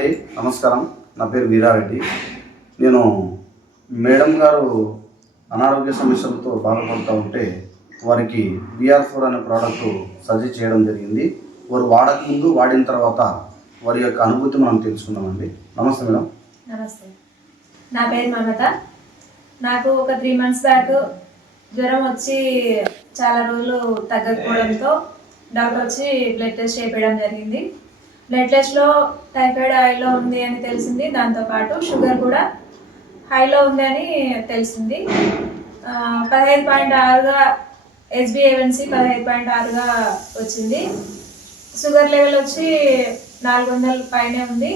అండి, నమస్కారం. నా పేరు వీరారెడ్డి. నేను మేడం గారు అనారోగ్య సమస్యలతో బాధపడుతూ ఉంటే వారికి VR4 అనే ప్రోడక్ట్ సజెస్ట్ చేయడం జరిగింది. వారు వాడకముందు, వాడిన తర్వాత వారి యొక్క అనుభూతి మనం తెలుసుకుందామండి. నమస్తే మేడం. నమస్తే, నా పేరు మమత. నాకు ఒక 3 months బ్యాక్ జ్వరం వచ్చి చాలా రోజులు తగ్గకపోవడంతో డాక్టర్ వచ్చి బ్లడ్ టెస్ట్ చేయించడం జరిగింది. బ్లడ్ టెస్ట్లో టైఫాయిడ్ హైలో ఉంది అని తెలిసింది. దాంతోపాటు షుగర్ కూడా హైలో ఉంది అని తెలిసింది. 15.6గా HbA1c 15.6గా వచ్చింది. షుగర్ లెవెల్ వచ్చి 400 పైనే ఉంది.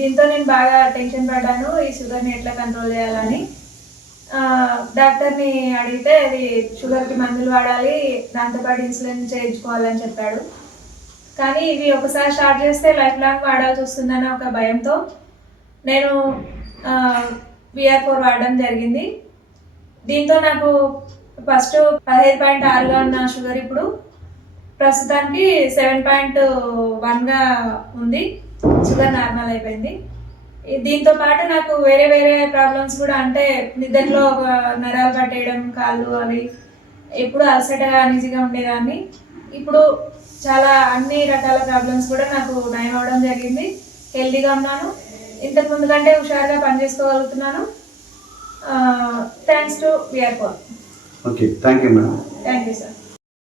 దీంతో నేను బాగా టెన్షన్ పడ్డాను, ఈ షుగర్ని ఎట్లా కంట్రోల్ చేయాలని. డాక్టర్ని అడిగితే అది షుగర్కి మందులు వాడాలి, దాంతోపాటు ఇన్సులిన్ చేయించుకోవాలని చెప్పాడు. కానీ ఇవి ఒకసారి స్టార్ట్ చేస్తే లైఫ్ లాంగ్ వాడాల్సి వస్తుందన్న ఒక భయంతో నేను VR4 వాడడం జరిగింది. దీంతో నాకు ఫస్ట్ 15.6గా ఉన్న షుగర్ ఇప్పుడు ప్రస్తుతానికి 7.1గా ఉంది. షుగర్ నార్మల్ అయిపోయింది. దీంతో పాటు నాకు వేరే వేరే ప్రాబ్లమ్స్ కూడా, అంటే నిద్రలో నరాలు పట్టేయడం, కాళ్ళు అవి ఎప్పుడు అలసటగా అనీజీగా ఉండేదాన్ని. ఇప్పుడు చాలా అన్ని రకాల ప్రాబ్లమ్స్ కూడా నాకు నయం అవ్వడం జరిగింది. హెల్తీగా ఉన్నాను, ఇంతకు ముందు కంటే హుషారుగా పనిచేసుకోగలుగుతున్నాను. Thanks to VR4. Okay, thank you madam. Thank you sir.